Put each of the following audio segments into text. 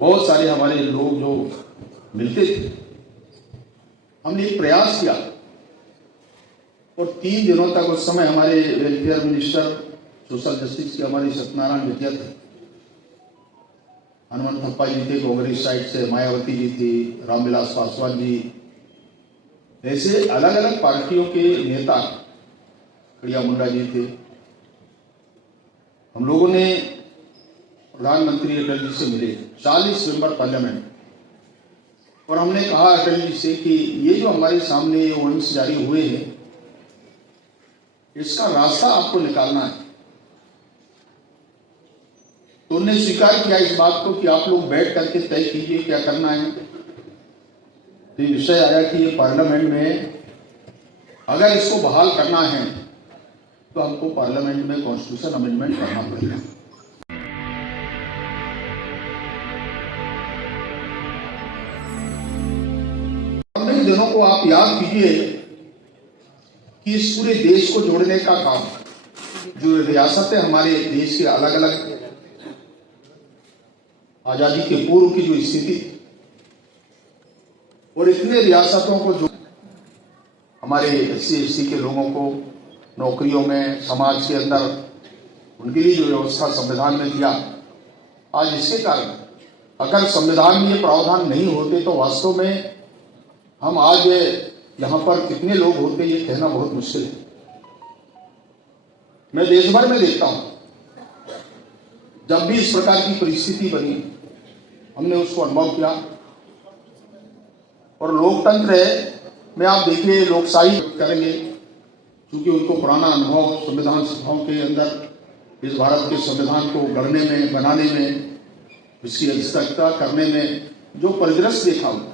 बहुत सारे हमारे लोग जो मिलते थे, हमने एक प्रयास किया और 3 दिनों तक उस समय हमारे वेलफेयर मिनिस्टर सोशल जस्टिस के हमारे सत्यनारायण जटिया थे, हनुमंत थप्पा जी थे कांग्रेस साइड से, मायावती जी थी, रामविलास पासवान जी, ऐसे अलग अलग पार्टियों के नेता, खड़िया मुंडा जी थे। हम लोगों ने प्रधानमंत्री अटल जी से मिले 40 मेंबर पार्लियामेंट, और हमने कहा अटल जी से कि ये जो हमारे सामने ये ऑर्डिनेंस जारी हुए हैं, इसका रास्ता आपको निकालना है। तो उन्होंने स्वीकार किया इस बात को कि आप लोग बैठ करके तय कीजिए क्या करना है। तो ये विषय आया कि ये पार्लियामेंट में अगर इसको बहाल करना है तो हमको पार्लियामेंट में कॉन्स्टिट्यूशन अमेंडमेंट करना पड़ेगा। इन दिनों को आप याद कीजिए कि इस पूरे देश को जोड़ने का काम, जो रियासतें हमारे देश के अलग अलग आजादी के पूर्व की जो स्थिति और इतने रियासतों को जो हमारे SC/ST के लोगों को नौकरियों में, समाज के अंदर उनके लिए जो व्यवस्था संविधान में दिया, आज इसके कारण अगर संविधान में ये प्रावधान नहीं होते तो वास्तव में हम आज यहाँ पर कितने लोग होते ये कहना बहुत मुश्किल है। मैं देश भर में देखता हूं, जब भी इस प्रकार की परिस्थिति बनी हमने उसको अनुभव किया। और लोकतंत्र में आप देखिए, लोकशाही करेंगे क्योंकि उनको पुराना अनुभव संविधान सभाओं के अंदर इस भारत के संविधान को गढ़ने में, बनाने में, इसकी अधिष्ठता करने में जो परिदृश्य देखा हुआ,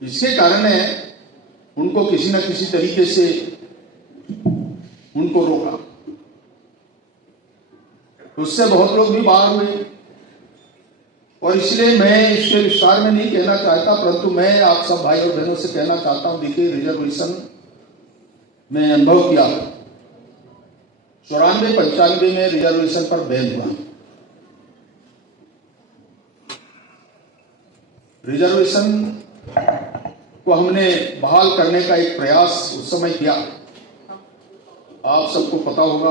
इसके कारण उनको किसी न किसी तरीके से उनको रोका। उससे बहुत लोग भी बाहर हुए और इसलिए मैं इसके विस्तार में नहीं कहना चाहता, परंतु मैं आप सब भाई और बहनों से कहना चाहता हूं, देखिए रिजर्वेशन में अनुभव किया 94-95 में रिजर्वेशन पर बैन हुआ। रिजर्वेशन को हमने बहाल करने का एक प्रयास उस समय किया। आप सबको पता होगा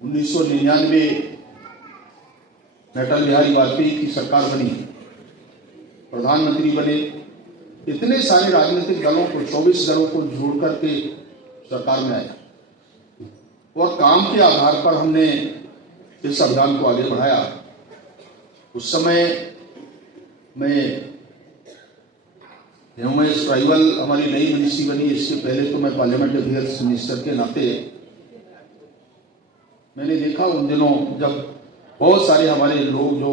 1999 अटल बिहारी वाजपेयी की सरकार बनी, प्रधानमंत्री बने, इतने सारे राजनीतिक दलों को, 24 दलों को जोड़ करके सरकार में आया और काम के आधार पर हमने इस अभियान को आगे बढ़ाया। उस समय मैं ट्राइबल हमारी नई मिनिस्ट्री बनी, इससे पहले तो मैं पार्लियामेंट अफेयर्स मिनिस्टर के नाते मैंने देखा उन दिनों जब बहुत सारे हमारे लोग जो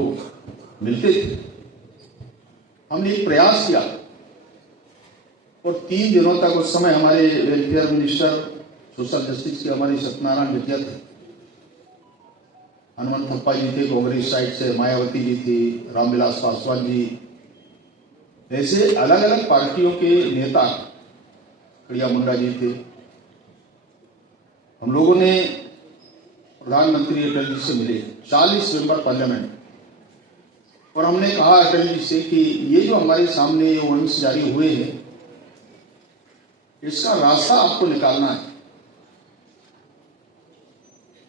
मिलते थे, हमने एक प्रयास किया और 3 दिनों तक उस समय हमारे वेलफेयर मिनिस्टर सोशल जस्टिस के हमारे सत्यनारायण जटिया थे, हनुमंत थप्पा जी थे कांग्रेस साइड से, मायावती जी थी, रामविलास पासवान जी, ऐसे अलग अलग पार्टियों के नेता, खड़िया मुंडा जी थे। हम लोगों ने प्रधानमंत्री अटल जी से मिले 40 मेंबर पार्लियामेंट, और हमने कहा अटल जी से कि ये जो हमारे सामने ये ऑर्डिनेंस जारी हुए हैं, इसका रास्ता आपको निकालना है।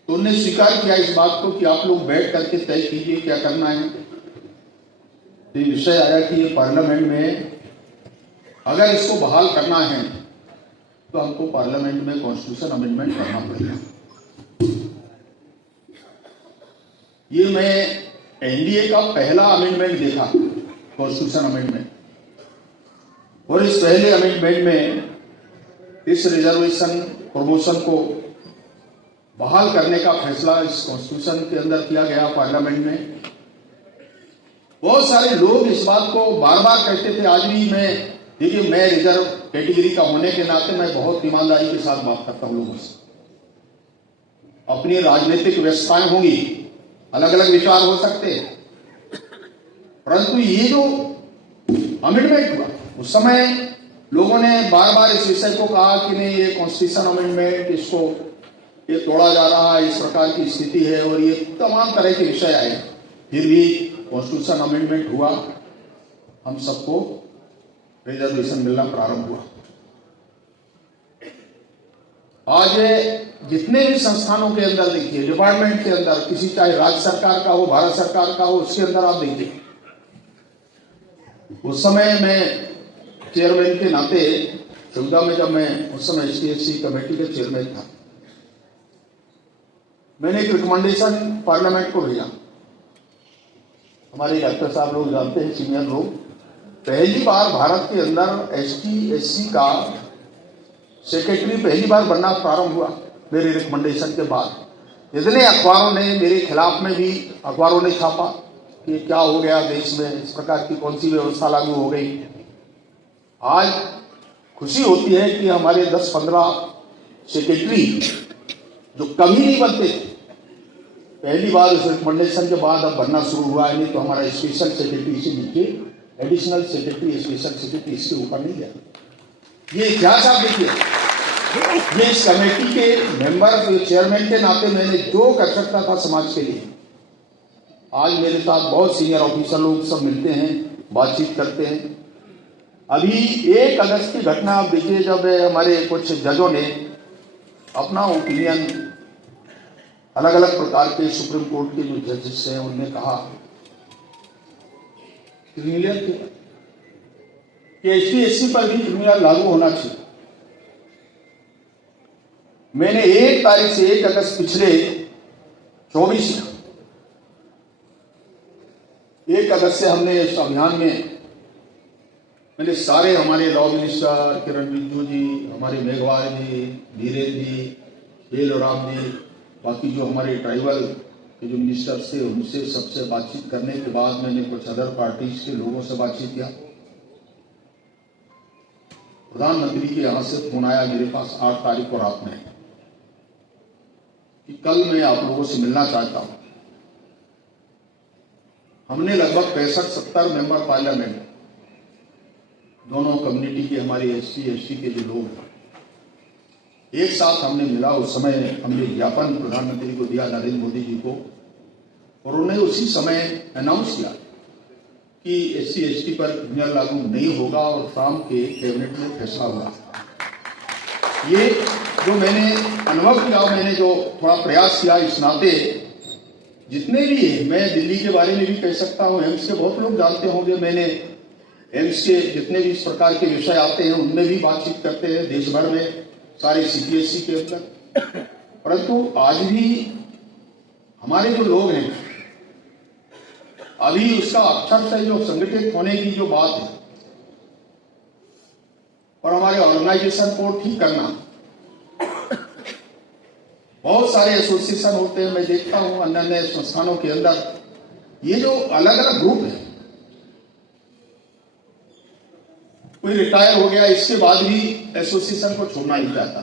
तो उन्होंने स्वीकार किया इस बात को कि आप लोग बैठ करके तय कीजिए क्या करना है। तो ये विषय आया कि ये पार्लियामेंट में अगर इसको बहाल करना है तो हमको पार्लियामेंट में कॉन्स्टिट्यूशन अमेंडमेंट करना पड़ेगा। ये मैं एनडीए का पहला अमेंडमेंट देखा, कॉन्स्टिट्यूशन अमेंडमेंट, और इस पहले अमेंडमेंट में इस रिजर्वेशन प्रमोशन को बहाल करने का फैसला इस कॉन्स्टिट्यूशन के अंदर किया गया पार्लियामेंट में। बहुत सारे लोग इस बात को बार बार कहते थे, आज भी देखिए मैं रिजर्व कैटेगरी का होने के नाते मैं बहुत ईमानदारी के साथ बात करता हूं लोगों से। अपनी राजनीतिक व्यवस्थाएं होंगी, अलग अलग विचार हो सकते हैं, परंतु ये जो अमेंडमेंट हुआ उस समय लोगों ने बार बार इस विषय को कहा कि नहीं, ये कॉन्स्टिट्यूशन अमेंडमेंट, इसको ये तोड़ा जा रहा है, इस प्रकार की स्थिति है, और ये तमाम तरह के विषय आए। फिर भी कॉन्स्टिट्यूशन अमेंडमेंट हुआ, हम सबको रिजर्वेशन मिलना प्रारंभ हुआ। आज जितने भी संस्थानों के अंदर देखिए, डिपार्टमेंट के अंदर, किसी चाहे राज्य सरकार का हो, भारत सरकार का हो, उसके अंदर आप देखिए, उस समय मैं चेयरमैन के नाते 14 में, जब मैं उस समय ST/SC कमेटी के चेयरमैन था, मैंने एक रिकमेंडेशन पार्लियामेंट को भेजा। हमारे डॉक्टर साहब लोग जानते हैं, सीनियर लोग, पहली बार भारत के अंदर ST/SC का सेक्रेटरी पहली बार बनना प्रारंभ हुआ मेरे रिकमेंडेशन के बाद। इतने अखबारों ने मेरे खिलाफ में भी अखबारों ने छापा कि क्या हो गया देश में, इस प्रकार की कौन सी व्यवस्था लागू हो गई। आज खुशी होती है कि हमारे 10-15 सेक्रेटरी जो कभी नहीं बनते थे, पहली बार उस रिकमेंडेशन के बाद अब बनना शुरू हुआ है। नहीं तो हमारा स्पेशल सेक्रेटरी से नीचे एडिशनल सेक्रेटरी, स्पेशल सेक्रेटरी, इसके ऊपर नहीं गया। ये इतिहास आप देखिए। ये इस कमेटी के मेंबर, चेयरमैन के नाते मैंने जो कर सकता था समाज के लिए, आज मेरे साथ बहुत सीनियर ऑफिसर लोग सब मिलते हैं, बातचीत करते हैं। अभी 1 अगस्त की घटना आप देखिए, जब हमारे कुछ जजों ने अपना ओपिनियन, अलग अलग प्रकार के सुप्रीम कोर्ट के जो जजेस हैं उनने कहा क्रिमिनल कि ST/SC पर भी क्रिमिनल लागू होना चाहिए। मैंने 1 तारीख से 1 अगस्त पिछले 1 अगस्त से हमने इस अभियान में, मैंने सारे हमारे लॉ मिनिस्टर किरण रिजिजू जी, हमारे मेघवाल जी, धीरेन्द्र जी, खेल-राम जी, बाकी जो हमारे ट्राइबल के जो मिनिस्टर्स थे उनसे सबसे बातचीत करने के बाद मैंने कुछ अदर पार्टीज के लोगों से बातचीत किया। प्रधानमंत्री के यहां से फोन आया मेरे पास 8 तारीख को रात में कि कल मैं आप लोगों से मिलना चाहता हूं। हमने लगभग 65-70 मेंबर पार्लियामेंट, दोनों कम्युनिटी के, हमारे ST/SC के जो लोग हैं, एक साथ हमने मिला। उस समय हमने ज्ञापन प्रधानमंत्री को दिया, नरेंद्र मोदी जी को, और उन्होंने उसी समय अनाउंस किया कि SC/ST पर क्रिमिनल लागू नहीं होगा, और शाम के कैबिनेट में फैसला हुआ। ये जो मैंने अनुभव किया, मैंने जो थोड़ा प्रयास किया, इस नाते जितने भी है, मैं दिल्ली के बारे में भी कह सकता हूँ, एम्स के बहुत लोग जानते होंगे, मैंने एम्स के जितने भी इस प्रकार के विषय आते हैं उनमें भी बातचीत करते हैं देश भर में, सारे CPSC के अंदर। परंतु आज भी हमारे जो लोग हैं, अभी उसका अक्षर से जो संगठित होने की जो बात है, और हमारे ऑर्गेनाइजेशन को ठीक करना, बहुत सारे एसोसिएशन होते हैं, मैं देखता हूं अन्य अन्य संस्थानों के अंदर, ये जो अलग अलग ग्रुप है, कोई रिटायर हो गया, इसके बाद भी एसोसिएशन को छोड़ना नहीं चाहता।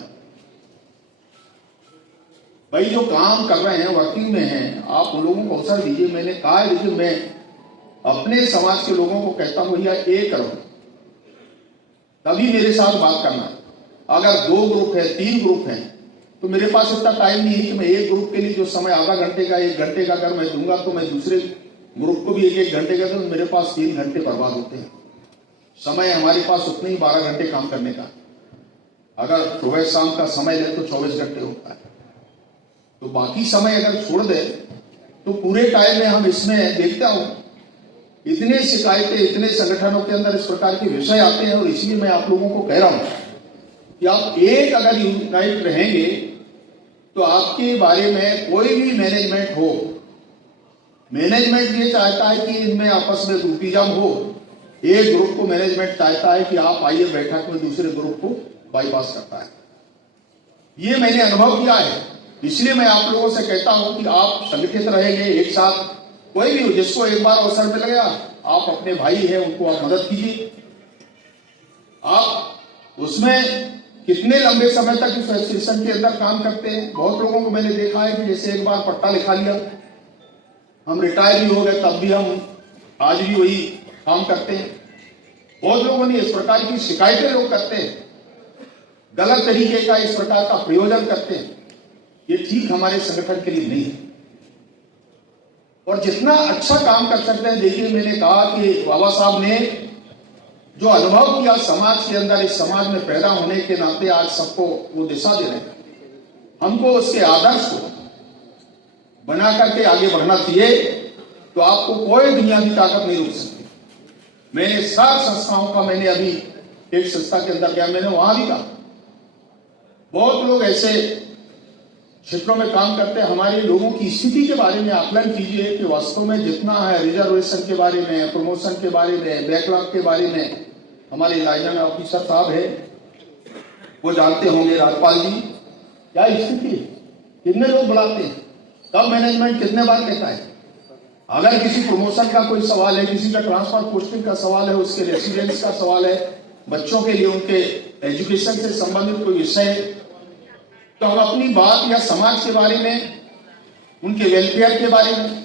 भाई जो काम कर रहे हैं, वर्किंग में हैं, आप उन लोगों को अवसर दीजिए। मैंने कहा है, देखिए मैं अपने समाज के लोगों को कहता हूं, भैया एक करो, तभी मेरे साथ बात करना। अगर 2 ग्रुप है, 3 ग्रुप है, तो मेरे पास इतना टाइम नहीं है कि मैं एक ग्रुप के लिए जो समय आधा घंटे का, 1 घंटे का अगर मैं दूंगा, तो मैं दूसरे ग्रुप को भी 1-1 घंटे का, तो मेरे पास 3 घंटे बर्बाद होते हैं। समय हमारे पास उतने ही 12 घंटे काम करने का। अगर सुबह शाम का समय ले तो 24 घंटे होता है, तो बाकी समय अगर छोड़ दे तो पूरे टाइम में हम इसमें देखता हूं इतने शिकायतें, इतने संगठनों के अंदर इस प्रकार के विषय आते हैं। और इसलिए मैं आप लोगों को कह रहा हूं कि आप एक अगर यूनाइट रहेंगे तो आपके बारे में कोई भी मैनेजमेंट हो, मैनेजमेंट ये चाहता है कि इनमें आपस में ग्रुपिज्म हो। एक ग्रुप को मैनेजमेंट चाहता है कि आप आइए बैठक में, दूसरे ग्रुप को बाईपास करता है। ये मैंने अनुभव किया है, इसलिए मैं आप लोगों से कहता हूं कि आप संगठित रहेंगे, एक साथ, कोई भी हो जिसको एक बार अवसर मिल गया, आप अपने भाई हैं, उनको आप मदद कीजिए। आप उसमें कितने लंबे समय तक इस एसोसिएशन के अंदर काम करते हैं। बहुत लोगों को मैंने देखा है कि जैसे एक बार पट्टा लिखा लिया, हम रिटायर भी हो गए, तब भी हम आज भी वही काम करते हैं। बहुत लोगों ने इस प्रकार की शिकायतें लोग करते हैं, गलत तरीके का इस प्रकार का प्रयोजन करते हैं। ये ठीक हमारे संगठन के लिए नहीं है। और जितना अच्छा काम कर सकते हैं। देखिए, मैंने कहा कि बाबा साहब ने जो अनुभव किया समाज के अंदर, इस समाज में पैदा होने के नाते आज सबको वो दिशा दे रहे हैं। हमको उसके आदर्श को बना करके आगे बढ़ना चाहिए, तो आपको कोई दुनिया की ताकत नहीं रोक सकती। मैंने सब संस्थाओं का, मैंने अभी एक संस्था के अंदर गया, मैंने वहां भी कहा बहुत लोग ऐसे क्षेत्रों में काम करते हैं। हमारे लोगों की स्थिति के बारे में आकलन कीजिए कि वास्तव में जितना है रिजर्वेशन के बारे में, प्रमोशन के बारे में, बैकलॉग के बारे में, हमारे लाइजन ऑफिसर साहब है, वो जानते होंगे, राज्यपाल जी, क्या स्थिति है, कितने लोग बुलाते हैं, कब मैनेजमेंट कितने बार कहता है। अगर किसी प्रमोशन का कोई सवाल है, किसी का ट्रांसफर पोस्टिंग का सवाल है, उसके रेसिडेंस का सवाल है, बच्चों के लिए उनके एजुकेशन से संबंधित कोई विषय है, तो हम अपनी बात या समाज के बारे में, उनके वेलफेयर के बारे में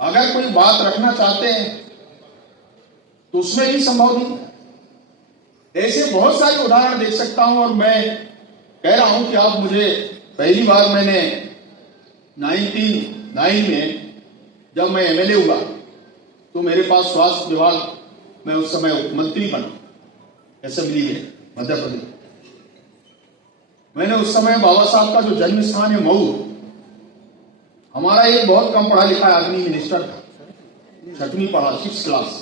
अगर कोई बात रखना चाहते हैं तो उसमें भी संभव नहीं। ऐसे बहुत सारे उदाहरण देख सकता हूं। और मैं कह रहा हूं कि आप मुझे, पहली बार मैंने 1999 में जब मैं एमएलए हुआ तो मेरे पास स्वास्थ्य विभाग में उस समय मंत्री बना असेंबली में मध्य प्रदेश। मैंने उस समय बाबा साहब का जो जन्म स्थान है मऊ, हमारा एक बहुत कम पढ़ा लिखा आदमी मिनिस्टर था, 6वीं पढ़ा, 6th क्लास।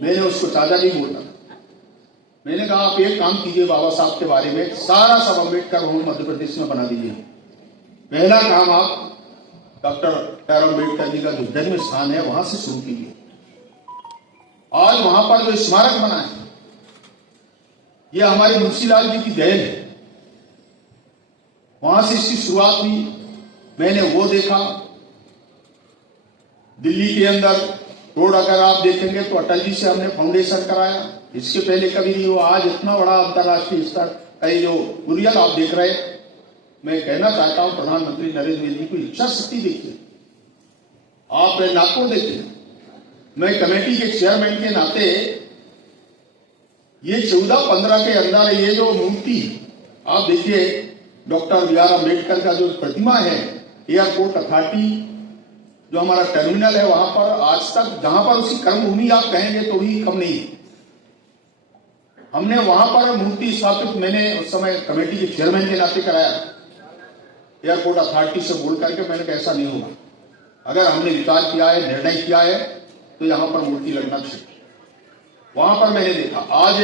मैंने उसको चाचा जी बोला, मैंने कहा आप एक काम कीजिए बाबा साहब के बारे में, सारा सब अम्बेडकर होम मध्य प्रदेश में बना दीजिए। पहला काम आप डॉक्टर अम्बेडकर जी का जो जन्म स्थान है वहां से शुरू कीजिए। आज वहां पर जो स्मारक बना है, यह हमारे मुंशीलाल जी की देन है। वहां से इसकी शुरुआत हुई। मैंने वो देखा। दिल्ली के अंदर रोड अगर आप देखेंगे तो अटल जी से हमने फाउंडेशन कराया, इसके पहले कभी नहीं हुआ। आज इतना बड़ा अंतर्राष्ट्रीय स्तर का ये जो मुरियल आप देख रहे हैं, मैं कहना चाहता हूं प्रधानमंत्री नरेंद्र मोदी जी को इच्छा शक्ति देखिए, आप नागपुर देखिए। मैं कमेटी के चेयरमैन के नाते ये 14-15 के अंदर ये जो मूर्ति आप देखिए, डॉक्टर बी आर अम्बेडकर का जो प्रतिमा है, एयरपोर्ट अथॉरिटी जो हमारा टर्मिनल है वहां पर आज तक, जहां पर उसकी कर्मभूमि आप कहेंगे तो भी कम नहीं है। हमने वहां पर मूर्ति स्थापित, मैंने उस समय कमेटी के चेयरमैन के नाते कराया, एयरपोर्ट अथॉरिटी से बोल करके मैंने कहा ऐसा नहीं होगा, अगर हमने विचार किया है, निर्णय किया है तो यहां पर मूर्ति लगना चाहिए। वहां पर मैंने देखा। आज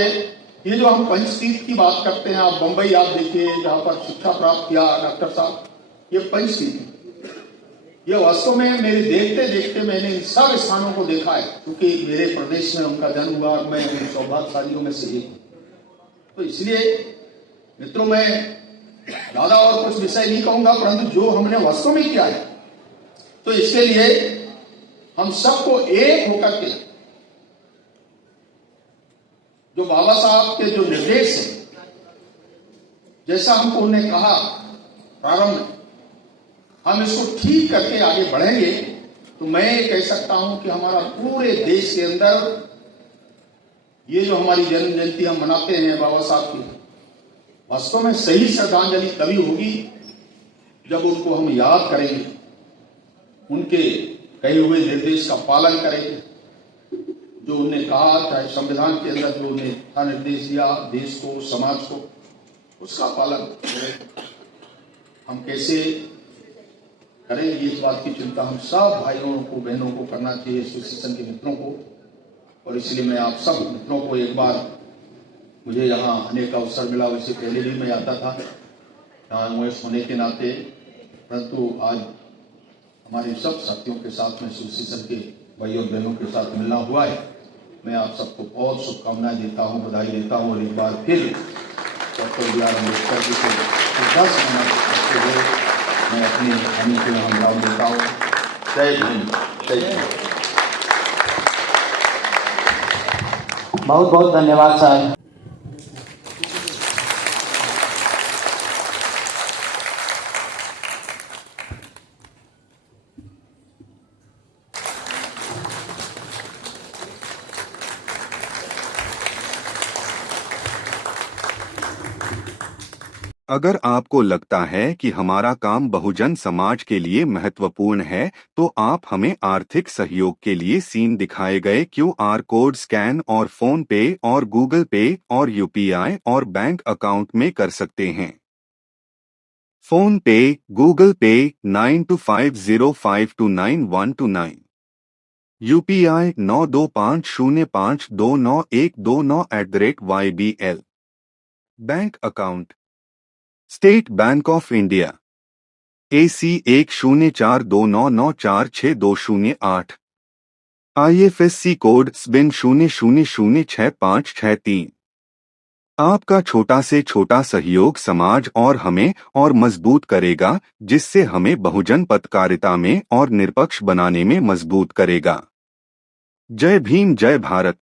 ये जो हम पंचतीर्थ की बात करते हैं, आप बंबई आप देखिए जहां पर शिक्षा प्राप्त किया डॉक्टर साहब, ये पंचतीर्थ, ये वास्तव में मेरे देखते देखते मैंने इन सब स्थानों को देखा है, क्योंकि मेरे प्रदेश में उनका जन्म हुआ और मैं उन सौभाग्यशालियों में से एक हूं। तो इसलिए मित्रों, मैं ज्यादा और कुछ विषय नहीं कहूंगा, परंतु जो हमने वास्तव में किया है, तो इसके लिए हम सबको एक होकर के, जो बाबा साहब के जो निर्देश है, जैसा हमको उन्हें कहा प्रारंभ में, हम इसको ठीक करके आगे बढ़ेंगे तो मैं ये कह सकता हूं कि हमारा पूरे देश के अंदर ये जो हमारी जन्म जयंती हम मनाते हैं बाबा साहब की, वास्तव में सही श्रद्धांजलि तभी होगी जब उनको हम याद करेंगे, उनके कहे हुए निर्देश का पालन करेंगे, जो उन्होंने कहा, चाहे संविधान के अंदर जो उन्हें निर्देश दिया देश को, समाज को, उसका पालन करें। हम कैसे करेंगे इस बात की चिंता हम सब भाइयों को, बहनों को करना चाहिए, एसोसिएशन के मित्रों को। और इसलिए मैं आप सब मित्रों को, एक बार मुझे यहाँ आने का अवसर मिला, वैसे पहले भी मैं आता था यहाँ एमओएस होने के नाते, परंतु आज हमारे सब साथियों के साथ में, एसोसिएशन के भाइयों बहनों के साथ मिलना हुआ है। मैं आप सबको बहुत शुभकामनाएं देता हूँ, बधाई देता हूँ, और एक बार फिर doctor B are Ambedkar ji को श्रद्धा करते हुए मैं अपनी वाणी को यहाँ विराम देता हूँ। जय हिंद, जय हिंद। बहुत बहुत धन्यवाद साहब। अगर आपको लगता है कि हमारा काम बहुजन समाज के लिए महत्वपूर्ण है, तो आप हमें आर्थिक सहयोग के लिए सीन दिखाए गए QR कोड स्कैन और फोन पे और गूगल पे और UPI और बैंक अकाउंट में कर सकते हैं। फोन पे, गूगल पे 9250529129, UPI 9250529129@YBL। Bank account state bank of India AC 104299462008, IFSC code SBIN 00066563। आपका छोटा से छोटा सहयोग समाज और हमें और मजबूत करेगा, जिससे हमें बहुजन पत्रकारिता में और निष्पक्ष बनाने में मजबूत करेगा। जय भीम, जय भारत।